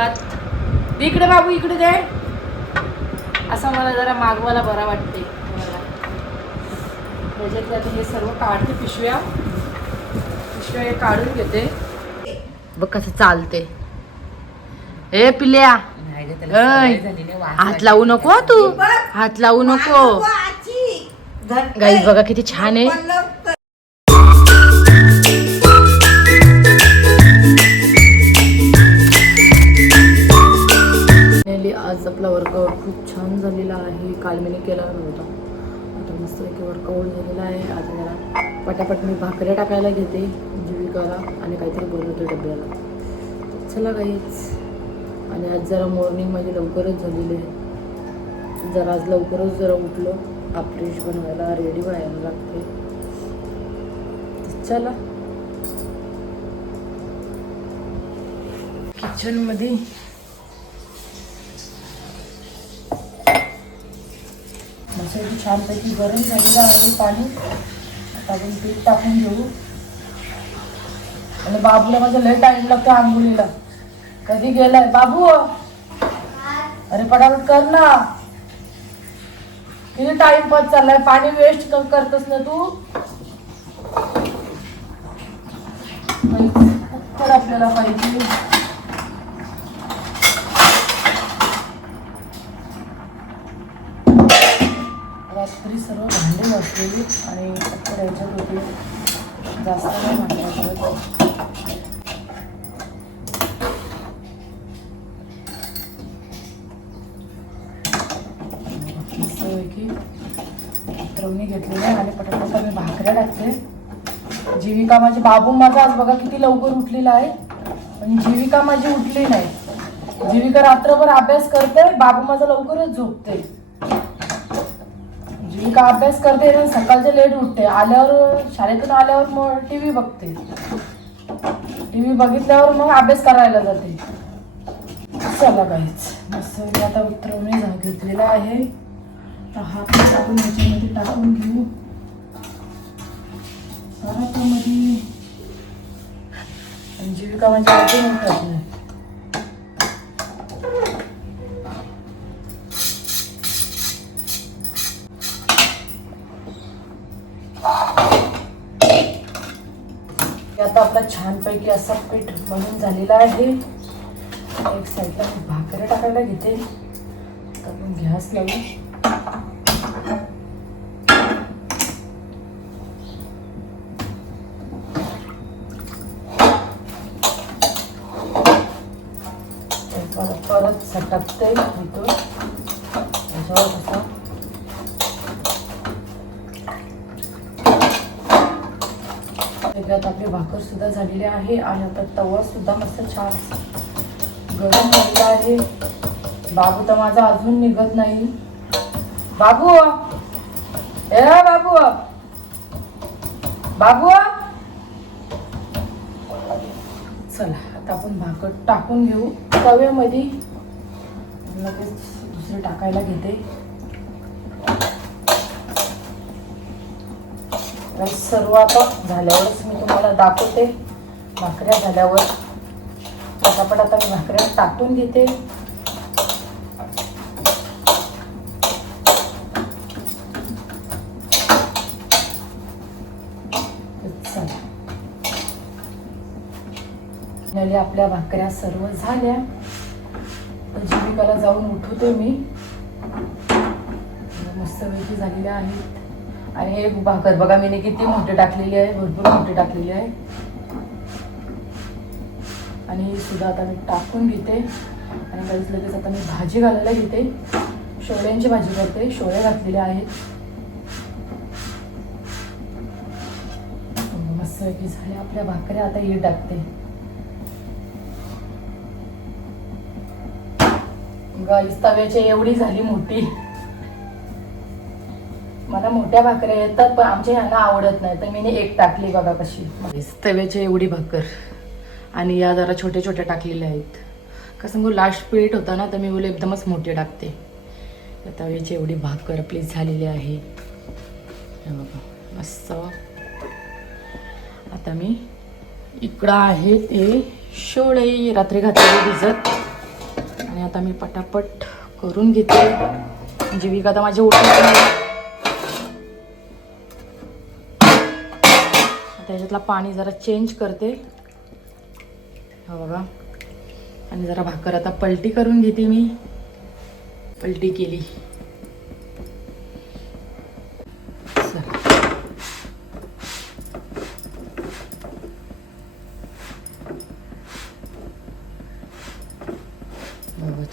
इकडे बाबू इकडे दे. असं मला जरा मागवायला बरा वाटते. त्याच्यातले आता हे सर्व काढते पिशव्या हे काढून घेते. बघ कसं चालते. ए पिल्या हात लावू नको तू. हात लावू नको. गाईस बघा किती छान आहे. आज आपला वर्कआउट खूप छान झालेला आहे. काल मी केला नव्हता. आता मस्त एक वर्कआउट झालेला आहे. आता जरा पटापट मी भाकऱ्या टाकायला घेते जीविकाला आणि काहीतरी बनवते डब्याला. चला गाईच. आणि आज जरा मॉर्निंग माझी लवकरच झालेली आहे. जरा आज लवकरच जरा उठलो. फ्रेश बनवायला रेडी व्हायला लागते. चला किचनमध्ये मसाला छानपैकी गरम झालेला आहे पाणी. आता आपण पीठ टाकून घेऊ. आणि बाबूला माझा लय टाइम लागतो आंघोळीला. कधी गेलाय बाबू? अरे पटापट कर ना. किती टाइमपास चाललाय. पाणी वेस्ट करतस ना तू. कुकर आपल्याला पाहिजे. रात्री सर्व भांडे घासलेली आणि फक्त याच्यात होते. जास्त नाही म्हटलं. रवणी घेतलेली आहे आणि पटापट मी भाकऱ्या टाकते. जीविका माझी बाबू माझा आज बघा किती लवकर उठलेला आहे. आणि जीविका माझी उठली नाही. जीविका रात्रभर अभ्यास करते. बाबू माझा लवकरच झोपते. जीविका अभ्यास करते आणि सकाळचे लेट उठते. आल्यावर शाळेतून आल्यावर मग टीव्ही बघते. टीव्ही बघितल्यावर मग अभ्यास करायला जाते. चला गाईच मस्त मी आता उतरवणे घेतलेला आहे. हा पीठ आपण याच्यामध्ये टाकून घेऊ. मध्ये आणि जीविका म्हणजे अजून टाकलं. आता आपला छानपैकी असा पीठ बनून झालेला आहे. एक साईडला मी भाकऱ्या टाकायला घेते. आपण गॅस लावू. परत सटकते इथून त्याच्यावर कसं त्याच्यात आपली भाकर सुद्धा झालेली आहे. आणि आता तवा सुद्धा मस्त छान गरम झालेला आहे. बाबू तर माझा अजून निघत नाही. बाबू ए बाबू बाबू चला आता आपण भाकर टाकून घेऊ तव्यामध्ये. लगेच दुसरी टाकायला घेते. सर्व आता झाल्यावरच मी तुम्हाला दाखवते. भाकऱ्या झाल्यावर पटापट आता मी भाकऱ्या टाकून घेते. आपल्या भाकऱ्या सर्व झाल्या. जीविकाला जाऊन उठवते मी. मस्तपैकी झालेल्या आहेत. आणि हे भाकर बघा मी किती मोठी टाकलेली आहे. भरपूर मोठी टाकलेली आहे. आणि ही सुद्धा आता मी टाकून घेते. आणि लगेच आता मी भाजी घालायला घेते. शेवळ्यांची भाजी करते. शेवळ्या घातलेल्या आहेत. मस्तपैकी झाल्या आपल्या भाकऱ्या. आता ही टाकते. गाईस तव्याची एवढी झाली मोठी. मला मोठ्या भाकऱ्या येतात पण आमच्या ह्यांना आवडत नाही. तर मी एक टाकली बघा कशी. तव्याची एवढी भाकर. आणि या जरा छोट्या छोट्या टाकलेल्या आहेत. कसं सांगू लास्ट प्लेट होता ना तर मी बोलले एकदमच मोठी टाकते. तव्याची एवढी भाकर आपली झालेली आहे. बघा मस्त. आता मी इकडं आहे ते शेवळे रात्री घातलेले भिजत. आता मी पटापट करून घेते. जीविका आता माझी उठली नाही. त्याच्यातला पाणी जरा चेंज करते. हो बघा. आणि जरा भाकर आता पलटी करून घेते मी. पलटी केली.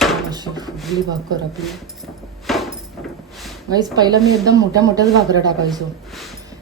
छान अशी फुगली भाकर आपली. गाईस पहिलं मी एकदम मोठ्या मोठ्याच भाकऱ्या टाकायचो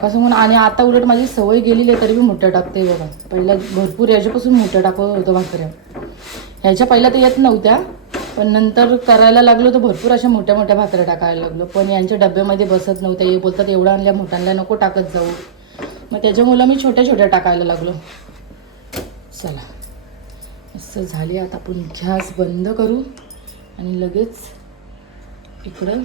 कसं म्हणून. आणि आता उलट माझी सवय गेलेली आहे तरी मी मोठ्या टाकते बघा. पहिला भरपूर याच्यापासून मोठ्या टाकत होतो भाकऱ्या. ह्याच्या पहिल्या तर येत नव्हत्या पण नंतर करायला लागलो तर भरपूर अशा मोठ्या मोठ्या भाकऱ्या टाकायला लागलो. पण यांच्या डब्यामध्ये बसत नव्हत्या. हे बोलतात एवढ्या आणल्या मोठ्या आणल्या नको टाकत जाऊ. मग त्याच्यामुळं मी छोट्या छोट्या टाकायला लागलो. चला असं झाले. आता आपण गॅस बंद करू आणि लगेच इकडं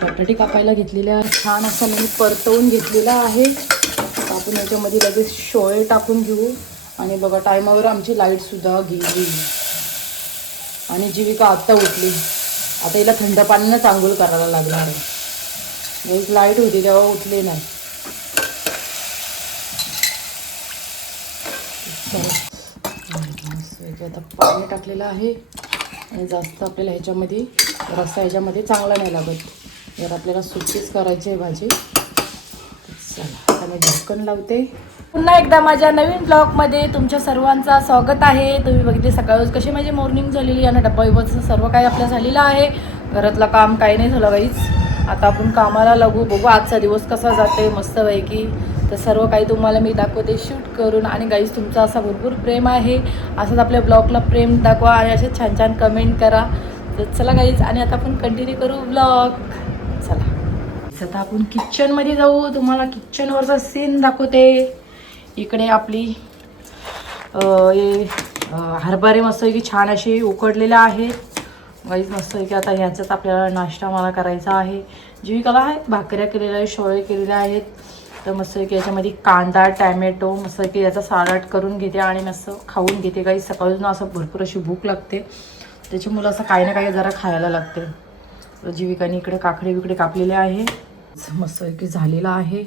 बटाटे कापायला घेतलेले आहे. छान असं मी परतवून घेतलेला आहे. आपण याच्यामध्ये लगेच शोळे टाकून घेऊ. आणि बघा टायमावर आमची लाईटसुद्धा गेली. आणि जीविका आत्ता उठली. आता हिला थंड पाण्यानं आंघोळ करायला लागणार आहे. एक लाईट होती तेव्हा उठले नाही. आता पाणी टाकलेलं आहे. आणि जास्त आपल्याला ह्याच्यामध्ये रस्सा ह्याच्यामध्ये चांगला नाही लागत. जर आपल्याला सुकीच करायची आहे भाजी. चला आता मी ढक्कन लावते. पुन्हा एकदा माझ्या नवीन ब्लॉगमध्ये तुमच्या सर्वांचं स्वागत आहे. तुम्ही बघितले सकाळच कशी माझी मॉर्निंग झालेली आणि डब्बा बिब्बाचं सर्व काही आपलं झालेलं आहे. घरातलं काम काही नाही झालं काहीच. आता आपण कामाला लागू. बघू आजचा दिवस कसा जाते मस्तपैकी. तर सर्व काही तुम्हाला मी दाखवते शूट करून. आणि गाईज तुमचा असा भरपूर प्रेम आहे. असंच आपल्या ब्लॉगला प्रेम दाखवा आणि असे छान छान कमेंट करा. तर चला गाईज आणि आता आपण कंटिन्यू करू ब्लॉग. चला आता आपण किचनमध्ये जाऊ. तुम्हाला किचनवरचा सीन दाखवते. इकडे आपली हरभरे मस्त की छान असे उकडलेले आहेत. गाईज मस्त की आता ह्याच्यात आपल्याला नाश्ता मला करायचा आहे. जीविकाला आहे भाकऱ्या केलेल्या आहेत, शोळे केलेले आहेत. तर मस्त की याच्यामध्ये कांदा टॅमॅटो मस्त की याचा सॅलड करून घेते आणि मस्त खाऊन घेते. काही सकाळून असं भरपूर अशी भूक लागते त्याच्यामुळं असं काही ना काही जरा खायला लागते. तर जीविकाने इकडे काकडे बिकडे कापलेले आहे. मस्त की झालेला आहे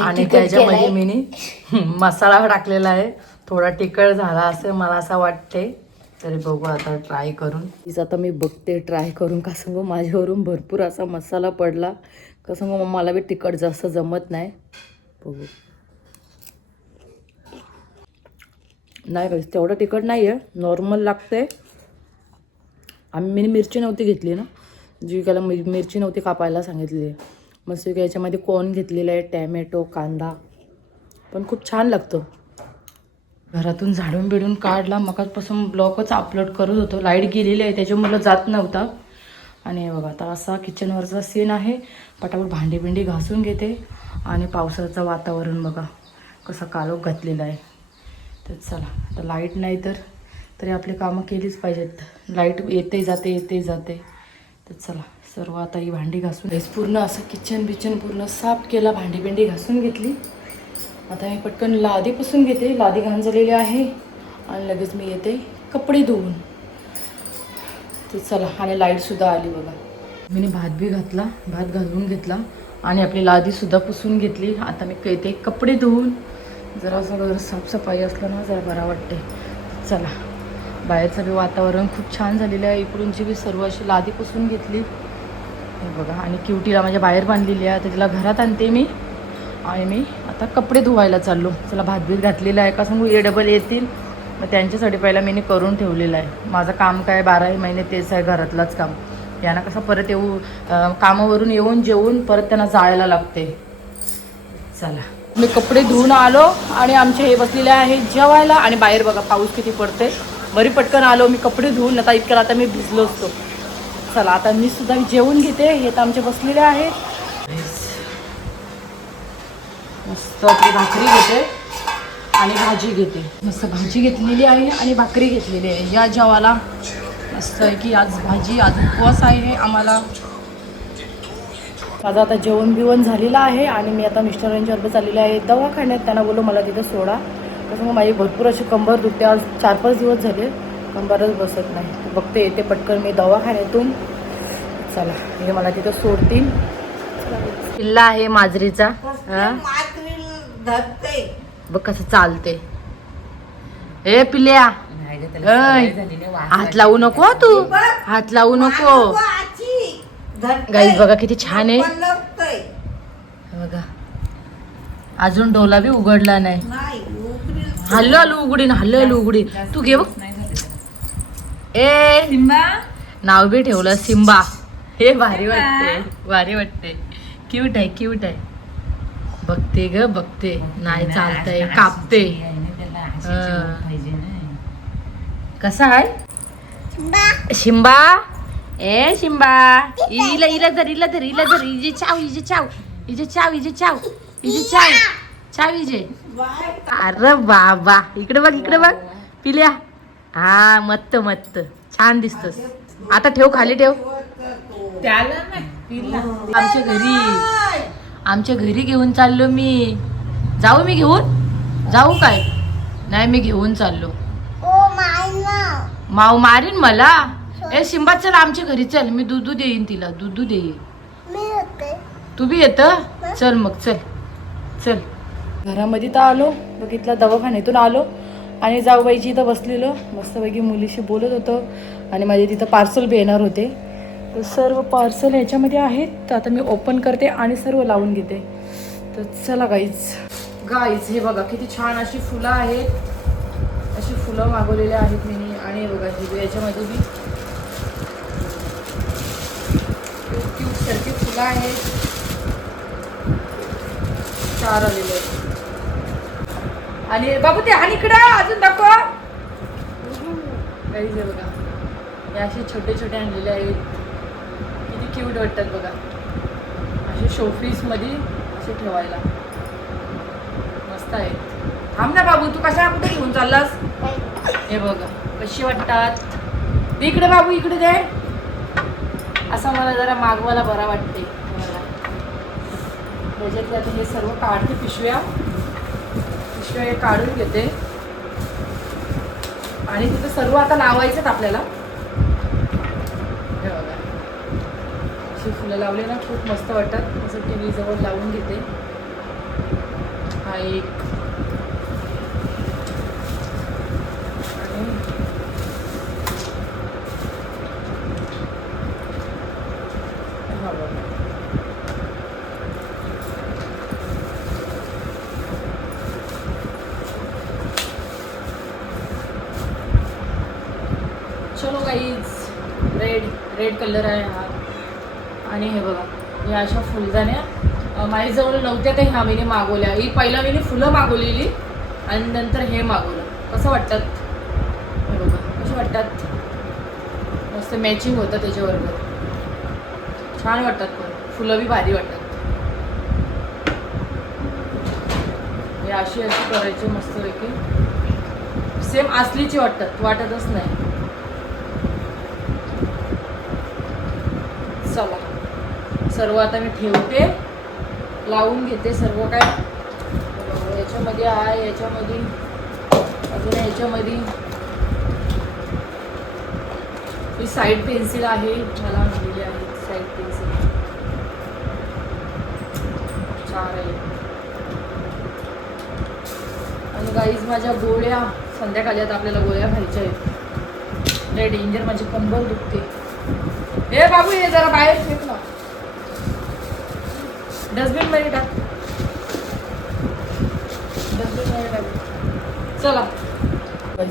आणि त्याच्यामध्ये मी मसाला टाकलेला आहे. थोडा तिखट झाला असं मला असं वाटते. तरी बघू आता ट्राय करून. आता मी बघते ट्राय करून. का सांगू माझ्यावरून भरपूर असा मसाला पडला. का सांगू मला बी तिखट जास्त जमत नाही. बघू नाही का तेवढं तिखट नाही आहे नॉर्मल लागते. मी मिरची नव्हती घेतली ना. जीविकाला मिरची नव्हती कापायला सांगितली. मस्त याच्यामध्ये कॉर्न घेतलेलं आहे टॅमॅटो कांदा पण खूप छान लागतं. घरातून झाडून बिडून काढला. मगाचपासून ब्लॉगच अपलोड करत होतो. लाईट गेलेली आहे त्याच्यामुळं जात नव्हता. आणि बघा आता असा किचनवरचा सीन आहे. पटापट भांडी बिंडी घासून घेते. आणि पावसाचं वातावरण बघा कसं काळोख घातलेलं आहे. तर चला आता लाईट नाही तरी आपली कामं केलीच पाहिजेत. लाईट येते जाते. तर चला सर्व आता ही भांडी घासून पूर्ण असं किचन बिचन पूर्ण साफ केला. भांडी बिंडी घासून घेतली. आता मी पटकन लादी पुसून घेते. लादी घाण झालेली आहे. आणि लगेच मी येते कपडे धुवून. तर चला आणि लाईटसुद्धा आली बघा. मी भात बी घातला. भात घालून घेतला आणि आपली लादीसुद्धा पुसून घेतली. आता मी येते कपडे धुवून. जरा सगळं साफसफाई असलं ना जरा बरा वाटते. चला बाहेरचं बी वातावरण खूप छान झालेलं आहे. इकडूनची बी सर्व अशी लादी पुसून घेतली हे बघा. आणि क्युटीला माझ्या बाहेर बांधलेली आहे. तर तिला घरात आणते मी. आणि मी आता कपडे धुवायला चाललो. चला भात बीत घातलेला आहे. का सांगू डबल येतील मग त्यांच्यासाठी पहिला मी करून ठेवलेलं आहे. माझं काम काय 12 महिने तेच आहे घरातलंच काम. यांना कसं परत कामावरून येऊन जेवून परत त्यांना जायला लागते. चला मी कपडे धुवून आलो आणि आमचे हे बसलेले आहेत जेवायला. आणि बाहेर बघा पाऊस किती पडते. बरी पटकन आलो मी कपडे धुवून. आता इतक्याला आता मी भिजलो असतो. चला आता मी सुद्धा जेवून घेते. हे तर आमचे बसलेले आहेत. मस्त आपली भाकरी घेते आणि भाजी घेते. मस्त भाजी घेतलेली आहे आणि भाकरी घेतलेली आहे. या जेवायला मस्त आहे की आज भाजी आज उपवास आहे आम्हाला. माझं आता जेवण बिवण झालेलं आहे. आणि मी आता मिस्टरांच्या बरोबर चाललेले आहे दवाखान्यात. त्यांना बोललो मला तिथं सोडा. कसं मग माझी भरपूर अशी कंबर दुखते. आज 4-5 दिवस झाले कंबरच बसत नाही. बघते येते पटकन मी दवाखान्यातून. चला हे मला तिथं सोडतील. किल्ला आहे माजरीचा. बघ कसं चालते. ए पिल्या हात लावू नको तू. हात लावू नको. गाईस बघा किती छान आहे बघा. अजून डोला बी उघडला नाही. हल्लो हल्लो उघडीन हल्लो हल्लो उघडीन. तू घे बघ. ए नाव बी ठेवलं सिम्बा. हे भारी वाटते भारी वाटते. क्यूट आहे क्यूट आहे. बघते ग बघते. नाही चालतंय कापते. कसा आहे शिंबा. ए शिंबा इला इला धर इला धर इला धर. इजे चाव इजे चाव इजे चाव इजे चाव इजे चाव चाव इजे. अरे बाबा इकडे बघ इकडे बघ पिल्या. हा मस्त मस्त छान दिसतस. आता ठेव खाली ठेव. आमच्या घरी घेऊन चाललो मी. जाऊ मी घेऊन जाऊ काय. नाही मी घेऊन चाललो. माऊ मारीन मला. ए शिंबा चल आमच्या घरी चल. मी दूध देईन तिला दूध देईन. तू बी येत. चल मग चल चल. घरामध्ये तर आलो. बघितलं दवाखान्यातून आलो आणि जाऊबाईची इथं बसलेलो मस्तपैकी मुलीशी बोलत होतो. आणि माझे तिथं पार्सल बी येणार होते. तर सर्व पार्सल ह्याच्यामध्ये आहेत. तर आता मी ओपन करते आणि सर्व लावून घेते. तर चला गाईज हे बघा किती छान अशी फुलं आहेत. अशी फुलं मागवलेली आहेत मी. आणि हे बघा ही याच्यामध्ये बी क्यूट सारखी फुलं आहेत. 4 आलेले आहेत. आणि बाबू ते आणि इकडं अजून दाखव. गाईज हे बघा हे असे छोटे छोटे आणलेले आहेत. किती क्यूट वाटतात बघा. असे शोपीस मध्ये असे ठेवायला मस्त आहेत. थांब ना बाबू तू कशा कुठे घेऊन चाललास. हे बघा कशी वाटतात. इकडे बाबू इकडे दे. असा मला जरा मागवायला बरा वाटते. त्याच्यातले आता हे सर्व काढते. पिशव्या हे काढून घेते. आणि तिथं सर्व आता लावायचं आपल्याला. हे बघा अशी फुलं लावले ना खूप मस्त वाटतात. असं टी व्ही जवळ लावून घेते. हा एक चलो गाईज रेड कलर आहे हा. आणि हे बघा या अशा फुलदाण्या माझ्याजवळ नव्हत्या त्या ह्या महिने मागवल्या. ही पहिला महिने फुलं मागवलेली आणि नंतर हे मागवलं. कसं वाटतात हे बघा कसे वाटतात. मस्त मॅचिंग होतं त्याच्याबरोबर. छान वाटतात. पण फुलं बी भारी वाटतात. हे अशी करायची मस्तपैकी. सेम असलीची वाटतच नाही. चला सर्व आता मी ठेवते. लावून घेते सर्व काय. याच्यामध्ये आहे याच्यामध्ये अजून याच्यामध्ये ही साईड पेन्सिल आहे. मला मिळालेली आहे साईड पेन्सिल. 4 आहे. आणि गाईज माझ्या गोळ्या संध्याकाळी आता आपल्याला गोळ्या खायच्या आहेत. लय डेंजर माझी कंबर दुखते. हे बाबू हे जरा बाहेर फेक ना. डस्टबिन मध्ये टाक. चला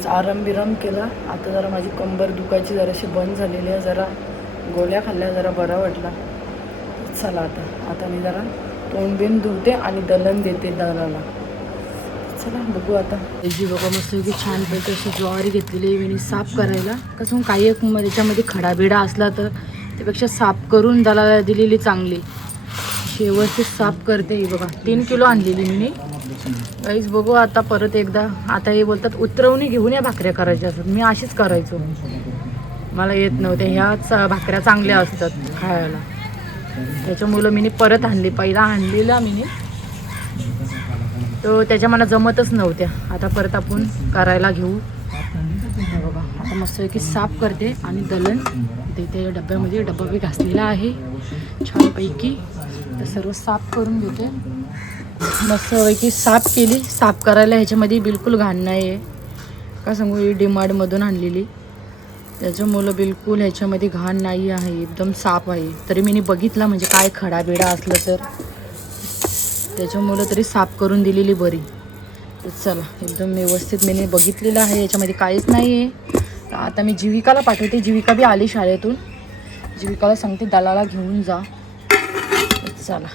आराम बिराम केला. आता जरा माझी कंबर दुखायची जराशी बंद झालेली आहे. जरा गोळ्या खाल्ल्या जरा बरा वाटला. चला आता मी जरा तोंड बिन धुते आणि दलन देते दलाला. चला बघू आता. जी बघा मस्त की छानपैकी अशी ज्वारी घेतलेली आहे मी साफ करायला. कसं काही एक त्याच्यामध्ये खडाबिडा असला तर त्यापेक्षा साफ करून दलाला दिलेली चांगली. व्यवस्थित साफ करते. ही बघा 3 किलो आणलेली मी. गाईस बघू आता परत एकदा. आता हे बोलतात उतरवणी घेऊन या भाकऱ्या करायच्या असतात. मी अशीच करायचो. मला येत नव्हत्या. ह्याच भाकऱ्या चांगल्या असतात खायला. त्याच्यामुळं मी परत आणली. पहिला आणलेला मी तो त्याच्या मला जमतच नव्हत्या. आता परत आपण करायला घेऊ. बघा आता मस्तपैकी साफ करते आणि दलन ते डब्यामध्ये डब्बा बी घासलेला आहे छानपैकी. तर सर्व साफ करून घेते. मस्तपैकी साफ केली. साफ करायला ह्याच्यामध्ये बिलकुल घाण नाही आहे. का सांगू, ही डीमार्टमधून आणलेली त्याच्यामुळं बिलकुल ह्याच्यामध्ये घाण नाही आहे, एकदम साफ आहे. तरी मी बघितला म्हणजे काय खडाबिडा असलं तर त्याच्यामुळं तरी साफ करून दिलेली बरी. तर चला एकदम व्यवस्थित मी बघितलेलं आहे, याच्यामध्ये काहीच नाही आहे. तर आता मी जीविकाला पाठवते. जीविका बी आली शाळेतून. जीविकाला सांगते दलाला घेऊन जा. चला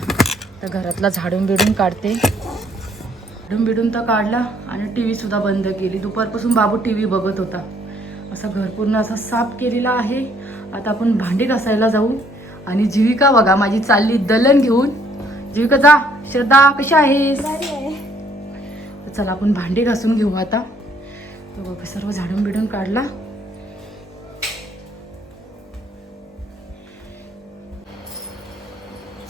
तर घरातला झाडून बिडून काढते. झाडून बिडून तर काढला आणि टी व्हीसुद्धा बंद केली. दुपारपासून बाबू टी व्ही बघत होता. असा घर पूर्ण असा साफ केलेला आहे. आता आपण भांडी घासायला जाऊ. आणि जीविका बघा माझी चालली दलन घेऊन. जीविका जा. श्रद्धा कशी आहेस? तर चला आपण भांडी घासून घेऊ आता. तर बघा सर्व झाडून बिडून काढला.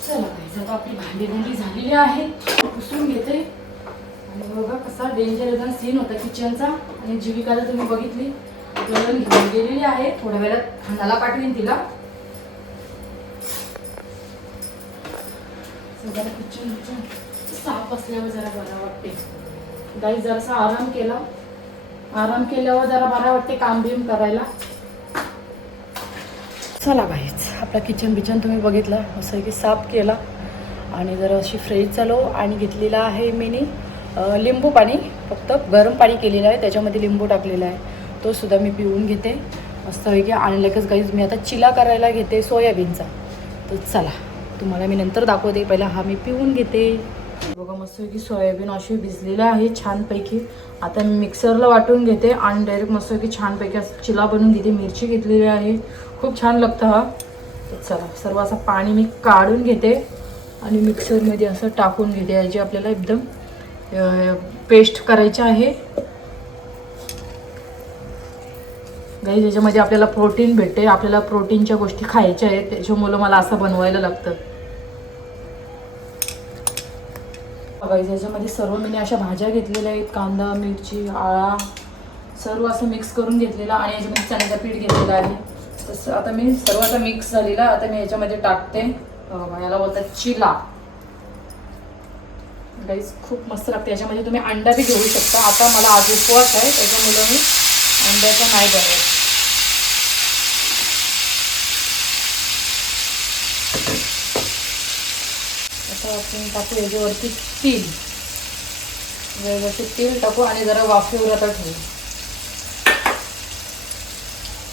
चला आता आपली भांडी भांडी झालेली आहे. पुसून घेते. आणि बघा कसा डेंजर एकदम सीन होता किचनचा. आणि जीविकाला तुम्ही बघितली दलन घेऊन गेलेली आहे. थोड्या वेळात खानाला पाठवीन तिला. जरा किचन साफ असल्यावर जरा बरं वाटते. गाई जरासा आराम केला. आराम केल्यावर जरा बरं वाटते काम बिम करायला. चला गाईच आपला किचन बिचन तुम्ही बघितलं असं की साफ केला. आणि जरा अशी फ्रेश झालो. आणि घेतलेला आहे मीनी लिंबू पाणी. फक्त गरम पाणी केलेलं आहे, त्याच्यामध्ये लिंबू टाकलेला आहे. तो सुद्धा मी पिऊन घेते मस्तपैकी. आणि लगेच गाईज मी आता चिला करायला घेते सोयाबीनचा. तर चला तुम्हाला मी नंतर दाखवते. पहिला हा मी पिऊन घेते. बघा मस्तपैकी सोयाबीन अशी भिजलेलं आहे छानपैकी. आता मी मिक्सरला वाटून घेते आणि डायरेक्ट मस्तपैकी छानपैकी असं चिला बनवून घेते. मिरची घेतलेली आहे, खूप छान लागतं हा. तर चला सर्व असं पाणी मी काढून घेते आणि मिक्सरमध्ये असं टाकून घेते. याची आपल्याला एकदम पेस्ट करायची आहे. गाईज याच्यामध्ये आपल्याला प्रोटीन भेटते. आपल्याला प्रोटीनच्या गोष्टी खायच्या आहेत, त्याच्यामुळं मला असं बनवायला लागतं. गाईज याच्यामध्ये सर्व मी अशा भाज्या घेतलेल्या आहेत. कांदा, मिरची, आळा सर्व असं मिक्स करून घेतलेला. आणि याच्यामध्ये चण्याचं पीठ घेतलेलं आहे. तसं आता मी सर्व आता मिक्स झालेला. आता मी याच्यामध्ये टाकते. याला बोलतात चिला. गाईज खूप मस्त लागते. याच्यामध्ये तुम्ही अंडा बी घेऊ शकता. आता मला आज उपवास आहे त्याच्यामुळं मी अंड्याचा नाही बनवत. आता आपण टाकू याच्यावरती तेल. व्यवस्थित तेल टाकू आणि जरा वाफेवर आता ठेवू.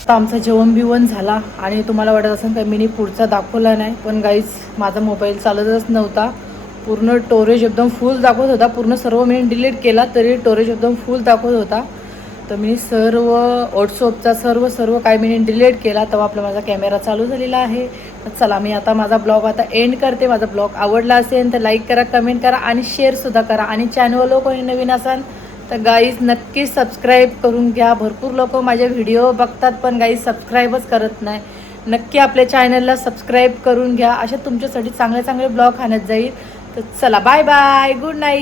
आता आमचं जेवण बिवण झाला. आणि तुम्हाला वाटत असेल का मी पुढचा दाखवला नाही, पण गाईज माझा मोबाईल चालतच नव्हता. पूर्ण स्टोरेज एकदम फुल दाखवत होता. पूर्ण सर्व मी डिलीट केला तरी स्टोरेज एकदम फुल दाखवत होता. तर मी सर्व व्हॉट्सअपचा सर्व काय मी डिलीट केला. तेव्हा आपला माझा कॅमेरा चालू झालेला आहे. तर चला मी आता माझा ब्लॉग आता एंड करते. माझा ब्लॉग आवडला असेल तर लाईक करा, कमेंट करा आणि शेअरसुद्धा करा. आणि चॅनलवर कोणी नवीन असाल तर गाईज नक्की सबस्क्राईब करून घ्या. भरपूर लोक माझे व्हिडिओ बघतात पण गाईज सबस्क्राईबच करत नाही. नक्की आपल्या चॅनलला सबस्क्राईब करून घ्या. अशा तुमच्यासाठी चांगले चांगले ब्लॉग आणत जाईल. तर चला बाय बाय, गुड नाईट.